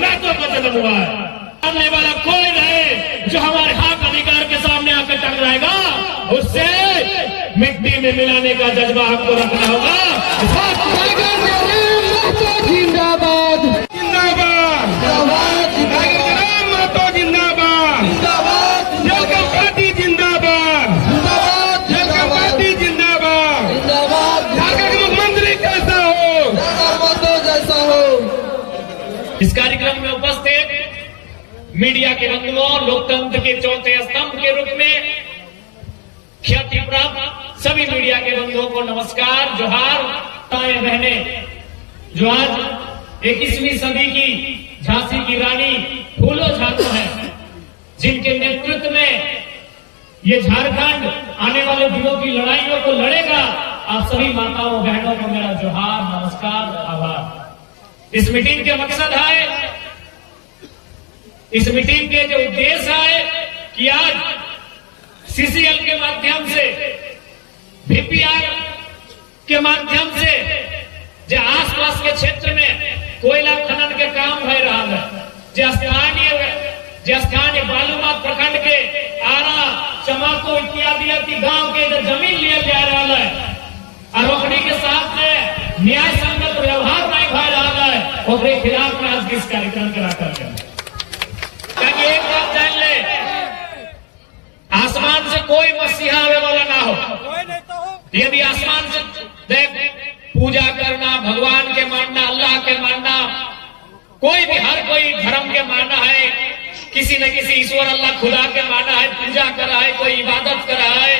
लातों का जन्म हुआ है। आने वाला कोई नहीं जो हमारे हक अधिकार के सामने आकर टकराएगा, उससे मिट्टी में मिलाने का जज्बा हमको रखना होगा। जिंदाबाद जिंदाबाद मातो जिंदाबाद पार्टी जिंदाबाद पार्टी जिंदाबाद झारखंड के मुख्यमंत्री कैसा हो जैसा हो। इस कार्यक्रम में उपस्थित मीडिया के बंधुओं, लोकतंत्र के चौथे स्तंभ के रूप में ख्याति प्राप्त सभी मीडिया के बंधुओं को नमस्कार, जोहार। बहने जो आज 21वीं सदी की झांसी की रानी फूलो झांको है, जिनके नेतृत्व में ये झारखंड आने वाले दिनों की लड़ाइयों को लड़ेगा, आप सभी माताओं बहनों को मेरा जोहार, नमस्कार, आभार। इस मीटिंग के मकसद है, इस मीटिंग के जो उद्देश्य है कि आज सीसीएल के माध्यम से, बीपीआर के माध्यम से जो आसपास के क्षेत्र में कोयला खनन के काम हो रहा है, जो स्थानीय बालूमाथ प्रखंड के आरा, चमाको इत्यादि गांव के जो जमीन लिया जा रहा है, आरोपी के साथ में न्याय संगत व्यवहार नहीं हो रहा है, उसके खिलाफ में आज इस कार्यक्रम करा कर एक बात जान ले, आसमान से कोई मसीहा आने वाला ना हो। यदि आसमान से देख पूजा करना, भगवान के मानना, अल्लाह के मानना, कोई भी हर कोई धर्म के माना है, किसी न किसी ईश्वर अल्लाह खुदा के माना है, पूजा करा है, कोई इबादत करा है,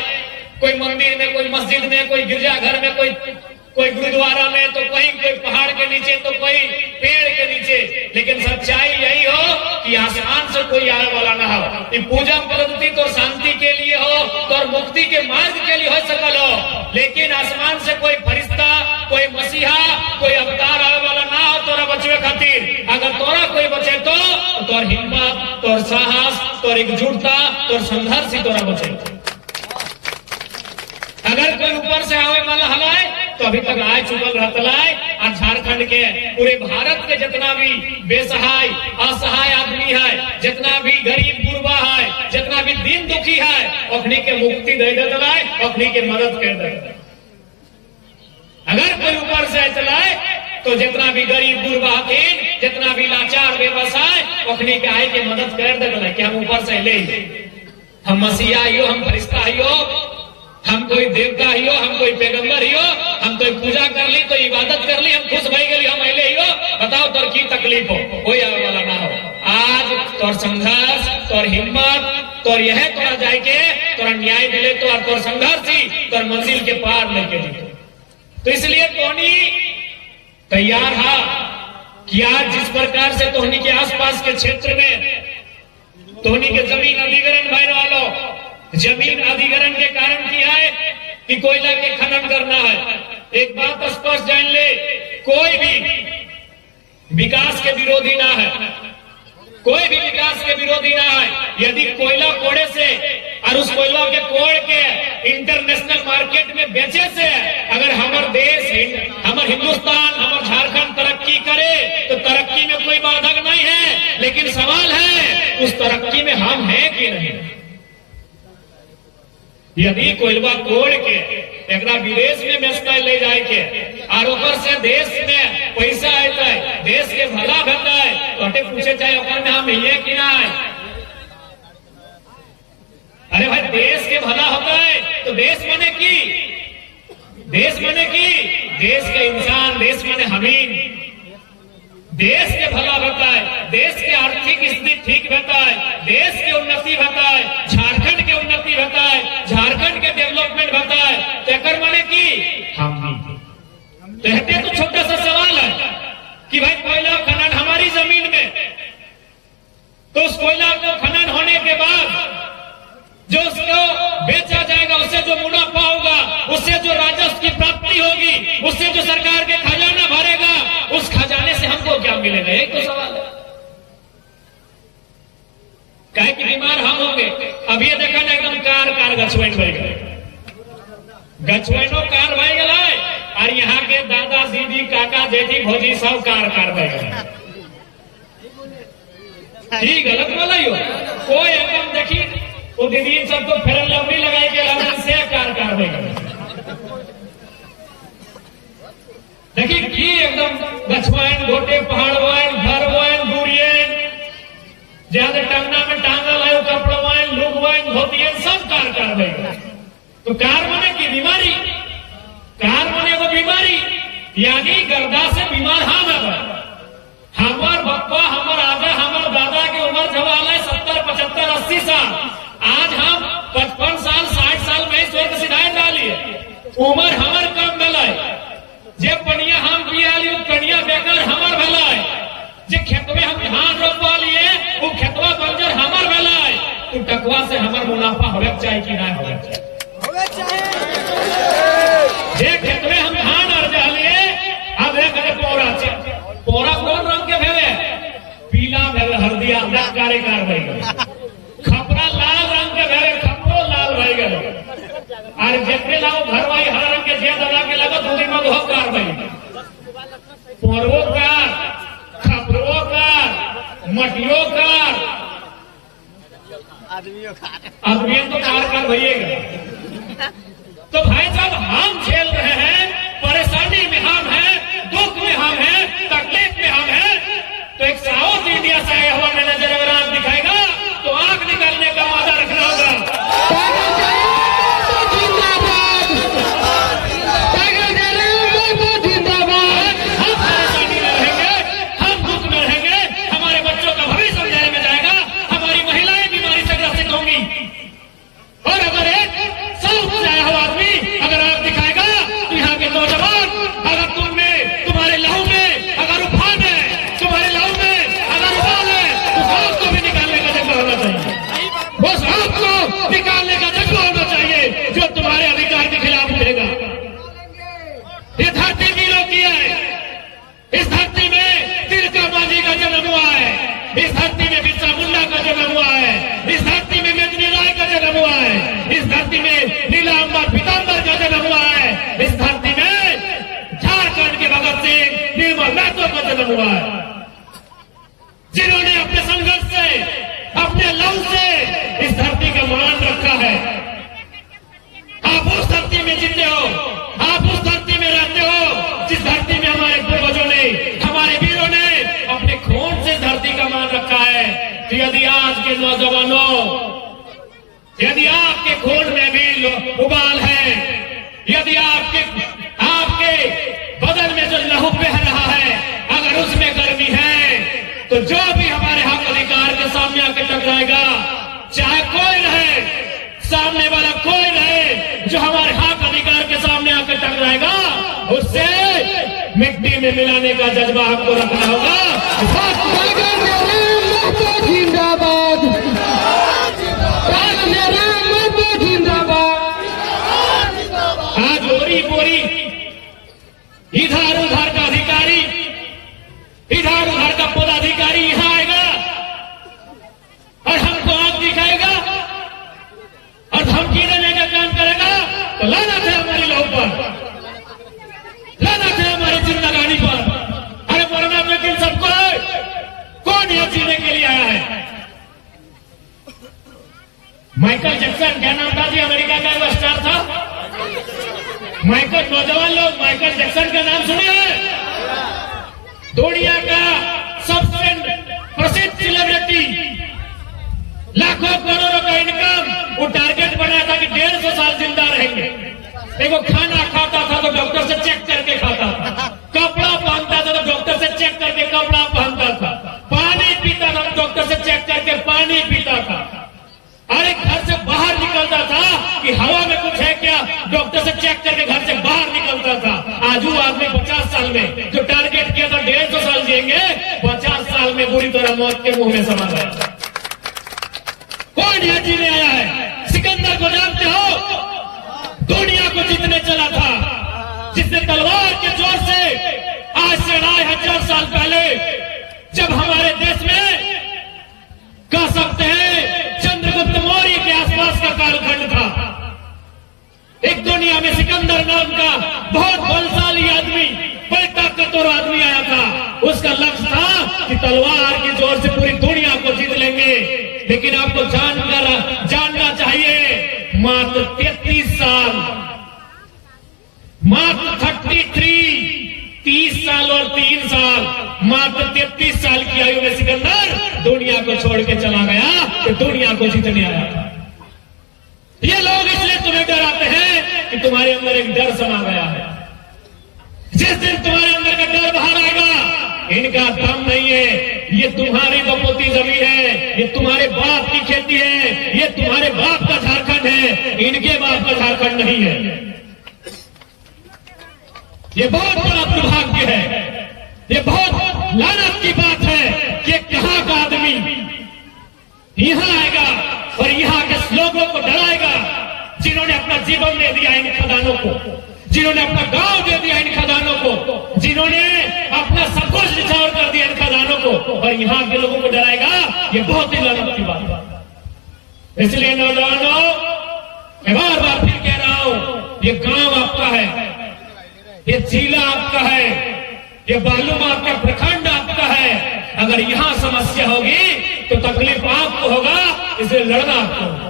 कोई मंदिर में, कोई मस्जिद में, कोई गिरजाघर में, कोई गुरुद्वारा में, तो कहीं कोई पहाड़ के नीचे, तो कोई पेड़ के नीचे। लेकिन सच्चाई यही हो कि आसमान से कोई आने वाला ना हो। ये पूजा पद्धति तो शांति के लिए हो, तो मुक्ति के मार्ग के लिए हो सकल हो, लेकिन आसमान से कोई फरिश्ता, कोई मसीहा, कोई अवतार आने वाला ना हो तोरा बचवे खातिर। अगर तोरा कोई बचे तो तोर हिम्मत, तोर साहस, तोर एकजुटता, तोर संघर्ष ही तोरा बचे। अगर कोई ऊपर से आवे वाला हलाए तो अभी तक आए चुकल रहतलाय। आज झारखंड के, पूरे भारत के जितना भी बेसहाय असहाय आदमी है, जितना भी गरीब गुरबा है, जितना भी दीन दुखी है, अपनी के मुक्ति दे देतलाय, अपनी के मदद कर दे। अगर कोई ऊपर से चलाए तो जितना भी गरीब गुरबा हकीन, जितना भी लाचार व्यवसाय, अपनी के आय के मदद कर देतलाय कि हम ऊपर से ले, हम मसीहा हियो, हम फरिश्ता हियो, हम कोई देवता हियो, हम कोई पैगंबर हियो, हम कोई पूजा कर ली, तो इबादत कर ली, हम खुश भई गई, हम अले हियो। बताओ तोर की तकलीफ हो, कोई आवे वाला ना हो। आज तोर संघर्ष, तोर हिम्मत, तोर यह तोरा जाए के तोरा न्याय मिले, तो और तोर संघर्ष ही तोर मंजिल के पार लेके जीतो। तो इसलिए तोहनी तैयार हा कि आज जिस प्रकार से तोहनी के आसपास के क्षेत्र में तोहनी के जमीन अधिग्रहण भाई वालों, जमीन अधिग्रहण के कारण किया है कि कोयला के खनन करना है। एक बात स्पष्ट जान ले, कोई भी विकास के विरोधी ना है, कोई भी विकास के विरोधी ना है। यदि कोयला कोड़े से और उस कोयला के कोड़ के इंटरनेशनल मार्केट में बेचे से अगर हमारे देश, हमारे हिंदुस्तान, हमारे झारखंड तरक्की करे तो तरक्की में कोई बाधक नहीं है। लेकिन सवाल है उस तरक्की में हम हैं कि नहीं। यदि कोयलवा कोड़ के एक विदेश में बेचता ले जाए के और ऊपर से देश में पैसा आता है, देश के भला भरता है, तो पूछे चाहे ओकर में हम ये कि ना है। अरे भाई देश के भला होता है तो देश बने की, देश बने की, देश के इंसान, देश बने हमीन, देश के भला होता है, देश के आर्थिक स्थिति ठीक रहता है, देश की उन्नति होता है, झारखंड की उन्नति होता है, झारखंड के डेवलपमेंट होता है। तो एकर माने की हम कहते तो छोटा सा सवाल है कि भाई कोयला खनन हमारी जमीन में, तो उस कोयला को खनन होने के बाद जो उसको बेचा जाएगा, उससे जो मुनाफा होगा, उससे जो राजस्व की प्राप्ति होगी, उससे जो सरकार के खजाना भरेगा, उस खजाने से हमको क्या मिलेगा? एक तो सवाल है। कहे कि बीमार हम होंगे। अभी ये देखा ना एकदम कार गछवैन बन गए, गछवैनो कार बन गए, और यहाँ के दादा दीदी काका जेठी भौजी सब कार बन गए। ही गलत बोला ही हो कोई एकदम देखी वो दीदी सबको फेर लवली लगाई के लगन से कारवाई देखी की एकदम गछवाइन घोटे पहाड़वाइन घरवाइन दूरियन ज्यादा टंगना में टांगल है कपड़वाइन लुगवाइन धोतियन सब कारवाई तो कार माने की बीमारी कार माने वो बीमारी यानी गर्दा से बीमार हम है हमार बप्पा हमार आजा हमार दादा की उम्र जवाल है 70 75 80 साल आज हम 55 साल 60 साल में स्वर्ग सिधाए डाली उम्र हमार कम भला जे पनिया हम पिया ली कनिया बेकार हमार भला जे खेतवे हम धान रोपवा लिए वो खेतवा बंजर हमार भला तो टकवा से हमार मुनाफा होवे चाहिए कि ना होवे चाहिए जे खेतवे हम धान अर्जा लिए अब करे पोरा कौन रंग के भेवे पीला भेवे हल्दिया कार्य कारवाई खपरा लाल रंग के भेवे खपरो लाल रह गए और जितने लाओ घरवाई हर रंग के जे दला के लगो दूरी में हो कारवाई पोरवो कार खपरो कार मटियो कार आदमियों तो कार भैया तो भाई साहब हम झेल रहे हैं परेशानी में हम हैं दुख में हम हैं तकलीफ में हम हैं तो एक साउथ इंडिया से आया हुआ मैनेजर अगर आंख दिखाएगा तो आंख निकालने का वादा रखना होगा हम परेशानी में रहेंगे हम दुख में रहेंगे हमारे बच्चों का भविष्य समझाने में जाएगा हमारी महिलाएं बीमारी से ग्रसित होंगी और अगर एक साउथ से आया हुआ आदमी अगर आंख दिखाएगा तो यहाँ के नौजवान अगर तुम्हारे लहू में अगर उफान है तुम्हारे लहू में अगर उबाल है तो सांप को भी निकालने का जज्बा होना चाहिए वो सांप को निकालने का जज्बा होना चाहिए जो तुम्हारे अधिकार के खिलाफ उठेगा ये धरती वीरों की है इस धरती में तिलका मांझी का जन्म हुआ है इस धरती में बिरसा मुंडा का जन्म हुआ है इस धरती में मेदिनी राय का जन्म हुआ है इस धरती में नीलांबर पीतांबर का जन्म हुआ है इस धरती में झारखंड के भगत सिंह निर्मल महतो का जन्म हुआ है जिन्होंने अपने संघर्ष से अपने लव से इस धरती का मान रखा है आप उस धरती में जीते हो आप उस धरती में रहते हो जिस धरती में हमारे पूर्वजों ने हमारे वीरों ने अपने खून से धरती का मान रखा है तो यदि आज के नौजवानों यदि आपके खून में भी उबाल है यदि आपके बदन में जो लहू बह रहा है अगर उसमें गर्मी है तो जो भी हमारे हक अधिकार के सामने आके टकराएगा चाहे कोई रहे सामने वाला कोई रहे जो हमारे हक अधिकार के सामने आकर टकराएगा उससे मिट्टी में मिलाने का जज्बा आपको रखना होगा जिंदाबाद आज बोरी बोरी इधर उधर का अधिकारी इधर उधर का पदाधिकारी यहां आएगा और हमको आंख दिखाएगा और धमकी देने का काम करेगा तो लाना थे हमारी लहू पर लाना थे हमारी जिंदगानी पर अरे मरना तो दिन सबको है कौन यह जीने के लिए आया है माइकल जैक्सन क्या नाम था जी अमेरिका का वो स्टार था माइकल नौजवान लोग माइकल जैक्सन का नाम सुने दुनिया का सबसे प्रसिद्ध सेलिब्रिटी लाखों करोड़ों का इनकम वो टारगेट बनाया था कि 150 साल जिंदा रहेंगे देखो खाना खाता था तो डॉक्टर से चेक करके खाता था कपड़ा पहनता था तो डॉक्टर से चेक करके कपड़ा पहनता था पानी पीता था तो डॉक्टर से चेक करके पानी पीता था अरे घर से बाहर निकलता था कि हवा में कुछ है क्या डॉक्टर से चेक करके घर से बाहर निकलता था आज वो आदमी 50 साल में जो टारगेट किया था 150 साल जिएंगे 50 साल में बुरी तरह मौत के मुंह में समा गया कौन यह जीने आया है सिकंदर को जानते हो दुनिया को जीतने चला था जिसने तलवार के जोर से आज से 2500 साल पहले जब हमारे देश में कह सकते हैं चंद्रगुप्त मौर्य के आसपास का कालखंड था एक दुनिया में सिकंदर नाम का बहुत बलशाली आदमी बड़े ताकतवर आदमी आया था उसका लक्ष्य था कि तलवार के जोर से पूरी दुनिया को जीत मात्र 33 साल, मात्र 30 साल और 3 साल, मात्र 33 साल की आयु में सिकंदर दुनिया को छोड़ के चला गया कि दुनिया को जीतने आया था। ये लोग इसलिए तुम्हें डराते हैं कि तुम्हारे अंदर एक डर समा गया है। जिस दिन तुम्हारे अंदर का डर बाहर आएगा, इनका दम नहीं है, ये तुम्हारी बपोती जमीन है, ये तुम्हारे बाप की खेती है, ये तुम्हारे बाप का झारखंड है, इनके बाप का झारखंड नहीं है। ये बहुत बड़ा दुर्भाग्य है, ये बहुत लानत की बात है कि कहां का आदमी यहां आएगा और यहां के लोगों को डराएगा, जिन्होंने अपना जीवन दे दिया इन खदानों को, जिन्होंने अपना गांव दे दिया इन खदानों को, जिन्होंने अपना सब कुछ निछावर कर दिया इन खदानों को, और यहां के लोगों को डराएगा। ये बहुत ही लानत की बात है। इसलिए नौजवानों, मैं बार बार फिर कह रहा हूं, ये गांव आपका है, ये जिला आपका है, ये बालूम आपका प्रखंड आपका है। अगर यहां समस्या होगी तो तकलीफ आपको होगा, इसलिए लड़ना आपको होगा।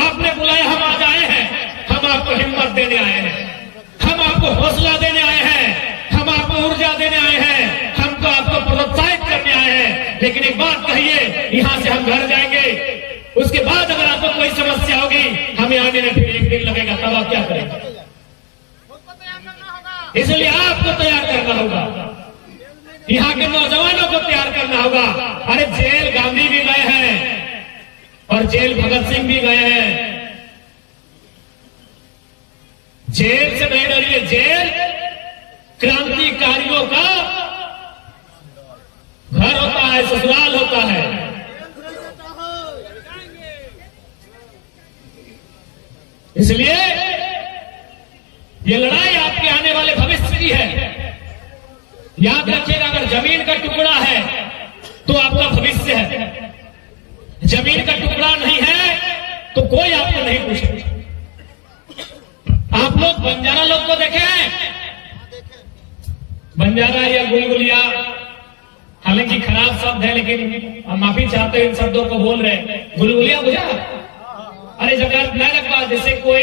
आपने बुलाया, हम आज आए हैं, हम आपको हिम्मत देने आए हैं, हम आपको हौसला देने आए हैं, हम आपको ऊर्जा देने आए हैं, हमको आपको प्रोत्साहित करने आए हैं। लेकिन एक बात कहिए, यहां से हम घर जाएंगे, उसके बाद अगर आपको कोई समस्या होगी, हमें आने में फिर 1 दिन लगेगा, तब आप क्या करेंगे? इसलिए आपको तैयार करना होगा, यहां के नौजवानों को तैयार करना होगा। अरे जेल गांधी भी गए हैं और जेल भगत सिंह भी गए हैं। जेल से नहीं डरिए, जेल क्रांतिकारियों का घर होता है, ससुराल होता है। इसलिए ये लड़ाई आपके आने वाले भविष्य की है। याद रखिएगा, अगर जमीन का टुकड़ा है तो आपका भविष्य है, जमीन का टुकड़ा नहीं है तो कोई आपको नहीं पूछेगा। आप लोग बंजारा लोग को देखे हैं, बंजारा या गुलगुलिया, हालांकि खराब शब्द है लेकिन हम माफी चाहते हैं इन शब्दों को बोल रहे हैं। गुलगुलिया बुझा? अरे जगह न रखा, जैसे कोई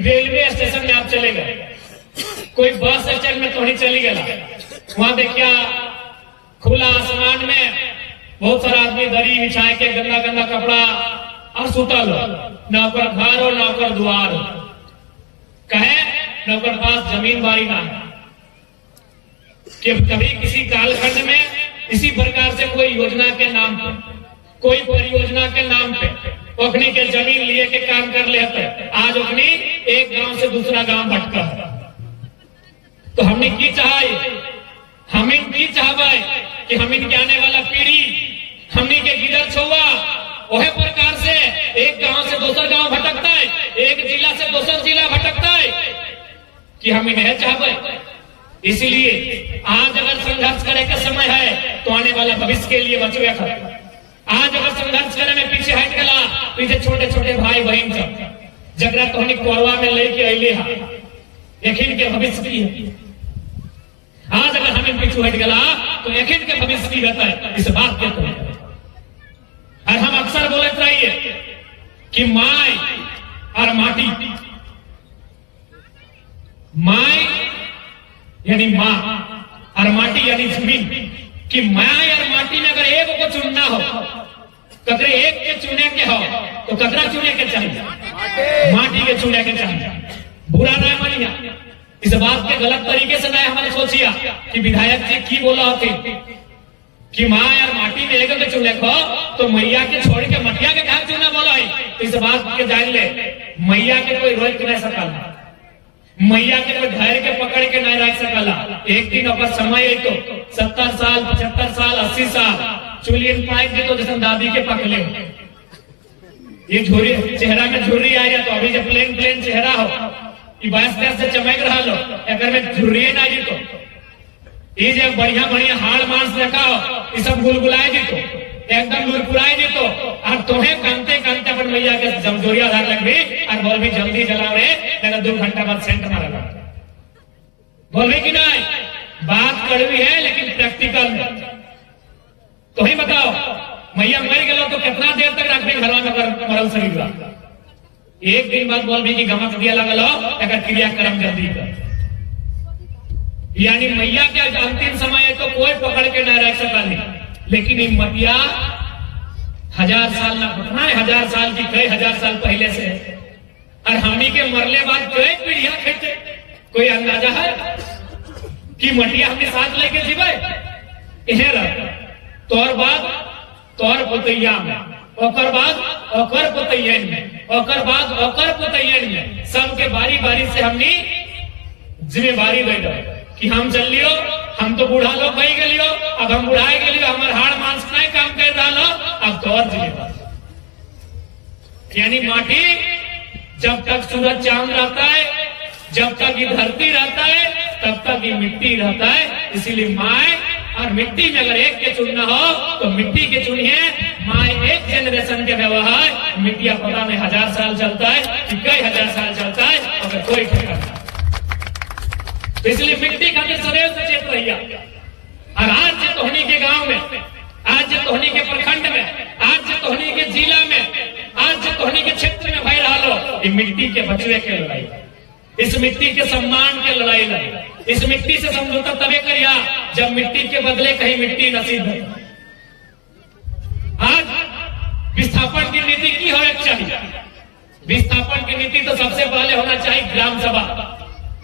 रेलवे स्टेशन में आप चले गए, कोई बस स्टैंड में तो नहीं चली गया, वहां देखिया खुला आसमान में बहुत सारा आदमी दरी बिछाए के गंदा गंदा कपड़ा और सुतल हो, न ओकर घर हो न ओकर द्वार हो, कहे न ओकर पास जमीन बारी ना है। कि कभी किसी कालखंड में इसी प्रकार से कोई योजना के नाम पे, कोई परियोजना के नाम पे ओखनी के जमीन लिए के काम कर लेते, आज ओखनी एक गांव से दूसरा गांव भटका। तो हमने की चाहिए, हम इनकी चाहबे कि हम इनके आने वाला पीढ़ी हमनी के गिरर छुआ वह प्रकार से एक गांव से दूसरा गांव भटकता है, एक जिला से दूसरा जिला भटकता है, कि हम इन्हें चाहबे। इसीलिए आज अगर संघर्ष करे का समय है तो आने वाला भविष्य के लिए बचवे। आज अगर संघर्ष करे में पीछे हट गला, पीछे छोटे छोटे भाई बहन सब जगरा तो हनी कोरवा में लेके अले हा, यकीन के भविष्य की है। आज अगर हमें पीछू हट गला तो यकीन के भविष्य की रहता है, इस बात के तो। और हम अक्सर बोलते रहिए कि माय और माटी, माय यानी मां और माटी यानी जमीन, कि माय और माटी में अगर एक को चुनना हो, कतरे एक के चुने के हो तो कतरा चुने के चाहिए, माटी के चुने के चाहिए। बुरा नहीं मानिया, इस बात के गलत तरीके से नहीं हमारे सोचिया कि विधायक जी की बोला होती कि माँ और माटी में एक के चुने को तो मैया के छोड़ के मटिया के कहा चुना बोला है। इस बात के जान ले, मैया के कोई रोक नहीं सकल, मैया के कोई धैर्य के पकड़ के नहीं रख सकला। एक दिन अगर समय है तो 70 साल 75 साल 80 साल चुलियन पाइप दे तो जैसे दादी के पकड़े, ये झुर्री चेहरा में झुर्री आ जाए तो अभी जब प्लेन प्लेन चेहरा हो, बायस से चमक रहा लो, एक में झुर्रिए ना जी तो ये जब बढ़िया बढ़िया हाड़ मांस रखा हो, ये सब गुलगुलाए जी तो एकदम लुरपुराए जी तो, और तुम्हें कांते कांते अपन मैया के जमजोरिया धार लग भी और बोल भी जल्दी जलाओ रे, मेरा 2 घंटा बाद सेंट मारेगा। बोल भी कि नहीं, बात कड़वी है लेकिन प्रैक्टिकल में। तो ही बताओ, मैया मर गया तो कितना देर तक रखने घर में मरल शरीर, एक दिन बाद बोलबी कि गमक दिया लगल हो एक क्रियाक्रम जल्दी कर। यानी मैया के अंतिम समय है तो कोई पकड़ के न रख सका नहीं, लेकिन ये मटिया 1000 साल ना घटना है, 1000 साल की कई 1000 साल पहले से, और हमनी के मरले बाद कई पीढ़ियां खेते। कोई अंदाजा है कि मटिया हमने साथ लेके जीवे? इहे रह तोर बाद तोर पोतैया में, ओकर बाद ओकर पोतैयन में, ओकर बाद ओकर पोतैयन में, सबके बारी बारी से हमनी जिम्मेवारी दे दो कि हम चल लियो, हम तो बूढ़ा लोग बही गलियो, अब हम बुढ़ाए गलियो, हमार हाड़ मांस नहीं काम कर रहा, अब तो और जिम्मेदार। यानी माटी जब तक सूरज चांद रहता है, जब तक ये धरती रहता है, तब तक ये मिट्टी रहता है। इसीलिए माए और मिट्टी में अगर एक के चुनना हो तो मिट्टी के चुनिए। माए एक जनरेशन के व्यवहार, मिट्टिया पता नहीं 1000 साल चलता है कि कई 1000 साल चलता है, अगर कोई ठिकाना। इसलिए मिट्टी खातिर सदैव सचेत रहिए। और आज जो तोहनी के गांव में, आज जो तोहनी के प्रखंड में, आज जो तोहनी के जिला में, आज जो तोहनी के क्षेत्र में भय रहा लो, ये मिट्टी के बचवे के लड़ाई, इस मिट्टी के सम्मान के लड़ाई लड़े। इस मिट्टी से समझौता तबे करिया जब मिट्टी के बदले कहीं मिट्टी नसीब हो। आज विस्थापन की नीति की होनी चाहिए? विस्थापन की नीति तो सबसे पहले होना चाहिए ग्राम सभा।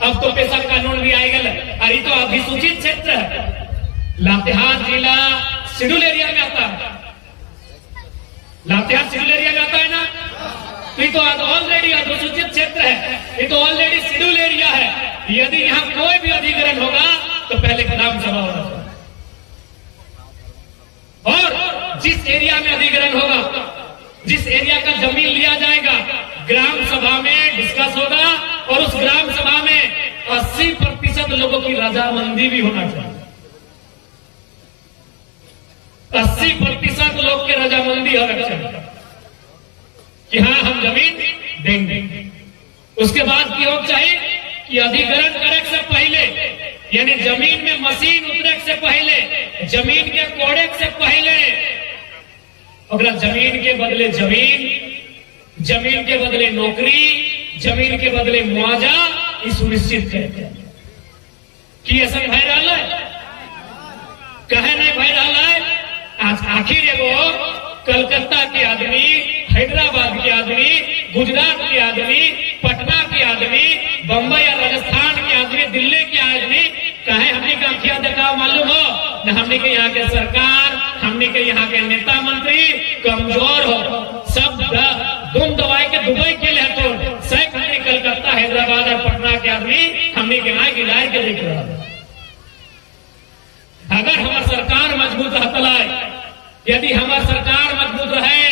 अब तो पेशा कानून भी आए गए, अरे तो अधिसूचित क्षेत्र है। लातेहार जिला शेड्यूल एरिया में आता है, लातेहार शेड्यूल एरिया में आता है ना, तो ये तो ऑलरेडी अधिसूचित क्षेत्र है, ये तो ऑलरेडी शेड्यूल एरिया है। यदि यहाँ कोई भी अधिग्रहण होगा तो पहले ग्राम सभा होना चाहिए, और जिस एरिया में अधिग्रहण होगा, जिस एरिया का जमीन लिया जाएगा, ग्राम सभा में डिस्कस होगा, और उस ग्राम सभा में 80% लोगों की रजामंदी भी होना चाहिए। 80% लोग की रजामंदी होना चाहिए कि हाँ हम जमीन देंगे। उसके बाद की होना चाहिए कि अधिग्रहण करे से पहले, यानी जमीन में मशीन उतरे से पहले, जमीन के कोड़े से पहले, अगर जमीन के बदले जमीन, जमीन के बदले नौकरी, जमीन के बदले मुआवजा, ये सुनिश्चित करते हैं कि ऐसा भय रहा है, कहे नहीं भय रहा है। आज आखिर एगो कलकत्ता के आदमी, हैदराबाद के आदमी, गुजरात के आदमी, पटना के आदमी, बंबई या राजस्थान के आदमी, दिल्ली के आदमी, कहे हमने का क्या देखा मालूम हो? न हमने के यहाँ के सरकार, हमने के यहाँ के नेता मंत्री कमजोर हो, सब गुम दवाई के दुबई के लिए तो सैक हमने कलकत्ता, हैदराबाद और पटना के आदमी हमने के यहाँ गिलाय के देख रहा है। अगर हमारी सरकार मजबूत रहता, यदि हमारी सरकार मजबूत रहे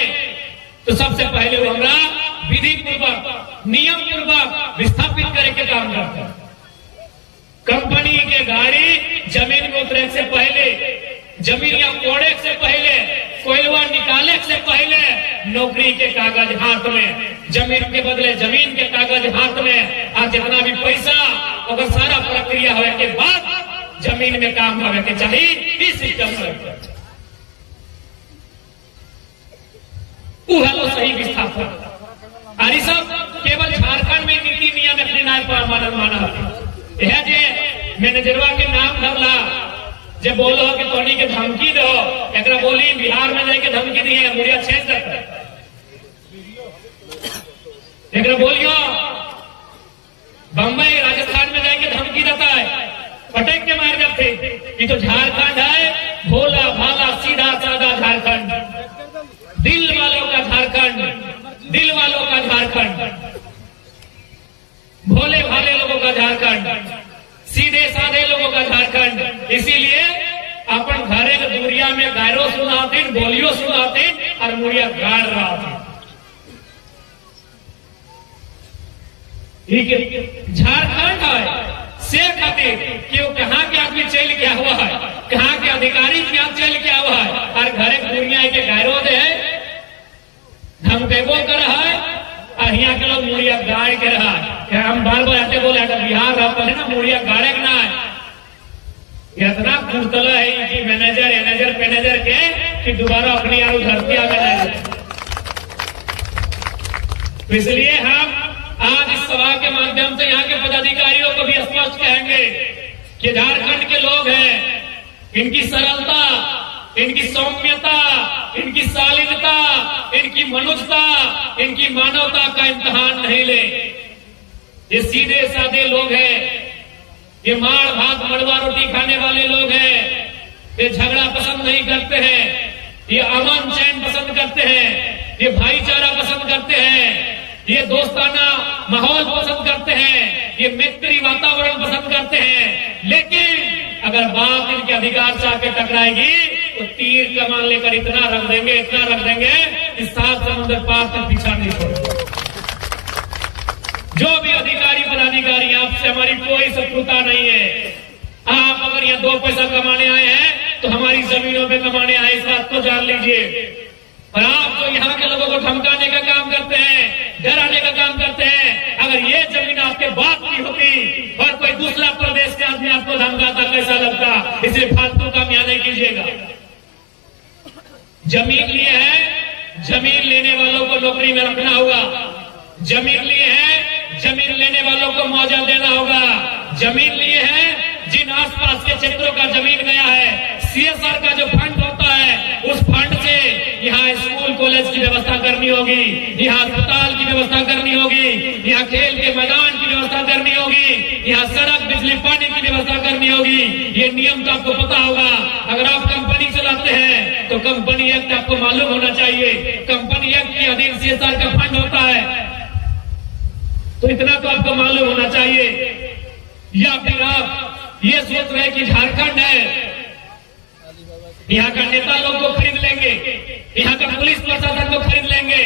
तो सबसे पहले वो हमरा विधि पूर्वक, नियम पूर्वक विस्थापित करे के काम करता है। कंपनी के गाड़ी जमीन में उतरे से पहले, जमीन या कोड़े से पहले, कोयला निकाले से पहले नौकरी के कागज हाथ में, जमीन के बदले जमीन के कागज हाथ में, आज जितना भी पैसा अगर सारा प्रक्रिया होने के बाद जमीन में काम होने के चाहिए, इस सिस्टम में वो सही विस्थापन। और सब केवल झारखंड में नीति नियम अपने नाम माना यह जे मैनेजरवा के नाम धरला, जब बोलो कि तोनी के धमकी दो, एक बोली बिहार में जाके धमकी दी है, मुड़िया छेद एक बोलियो बंबई राजस्थान में जाके धमकी देता है, पटक के मार जाते। ये तो झारखंड है, भोला भाला सीधा साधा झारखंड, दिल वालों का झारखंड, दिल वालों का झारखंड, भोले भाले लोगों का झारखंड, सीधे साधे लोगों का झारखंड। इसीलिए अपन घरे के दूरिया में गायरो सुनाते, बोलियो सुनाते और मुड़िया गाड़ रहा था। झारखंड है से खातिर कि वो कहाँ के आदमी चल गया हुआ है, कहाँ के अधिकारी क्या चल गया हुआ है, और घरे दुनिया के गायरो दे है, धमकेबो कर रहा है, और यहाँ के लोग मुड़िया गाड़ के रहा है। हम बार बार आते बोले अगर बिहार रहता है ना, मुड़िया गाड़े ना है, इतना कुर्तला है कि मैनेजर के कि दोबारा अपनी यार धरती आगे ना। इसलिए हम आज इस सभा के माध्यम से यहाँ के पदाधिकारियों को भी स्पष्ट कहेंगे कि झारखंड के लोग हैं, इनकी सरलता, इनकी सौम्यता, इनकी शालीनता, इनकी मनुष्यता, इनकी मानवता का इम्तिहान नहीं ले। ये सीधे साधे लोग हैं, ये मार भात मड़वा रोटी खाने वाले लोग हैं, ये झगड़ा पसंद नहीं करते हैं, ये अमन चैन पसंद करते हैं, ये भाईचारा पसंद करते हैं, ये दोस्ताना माहौल पसंद करते हैं, ये मैत्री वातावरण पसंद करते हैं। लेकिन अगर बात इनके अधिकार से आके टकराएगी तो तीर कमान लेकर इतना रख देंगे, इतना रख देंगे कि 7 समुद्र पार तक पीछा नहीं छोड़ेंगे। जो भी अधिकारी पदाधिकारी, आपसे हमारी कोई शत्रुता नहीं है। आप अगर यहाँ 2 पैसा कमाने आए हैं तो हमारी जमीनों पे कमाने आए, इस बात को जान लीजिए। और आप जो यहाँ के लोगों को धमकाने का काम करते हैं, डराने का काम करते हैं, अगर ये जमीन आपके बाप की होती और कोई दूसरा प्रदेश के आदमी आपको धमकाता कैसा लगता? इसलिए फालतू काम यहाँ नहीं कीजिएगा। जमीन लिए है, जमीन लेने वालों को नौकरी में रखना होगा। जमीन लिए है, जमीन लेने वालों को मुआवजा देना होगा। जमीन लिए है, जिन आसपास के क्षेत्रों का जमीन गया है, सीएसआर का जो फंड होता है, उस फंड से यहाँ स्कूल कॉलेज की व्यवस्था करनी होगी, यहाँ अस्पताल की व्यवस्था करनी होगी, यहाँ खेल के मैदान की व्यवस्था करनी होगी, यहाँ सड़क बिजली पानी की व्यवस्था करनी होगी। ये नियम तो आपको पता होगा। अगर आप कंपनी चलाते हैं तो कंपनी एक्ट आपको मालूम होना चाहिए। कंपनी एक्ट के अधीन सीएसआर का फंड होता है, तो इतना तो आपको मालूम होना चाहिए। या फिर आप ये सोच रहे कि झारखंड है, यहाँ का नेता लोग को खरीद लेंगे, यहाँ का पुलिस प्रशासन को खरीद लेंगे,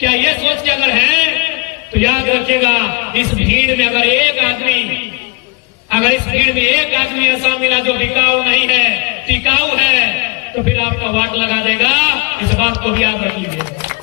क्या ये सोच के अगर है तो याद रखिएगा, इस भीड़ में अगर इस भीड़ में एक आदमी ऐसा मिला जो बिकाऊ नहीं है, टिकाऊ है, तो फिर आपका वाट लगा देगा। इस बात को भी याद रख लीजिए।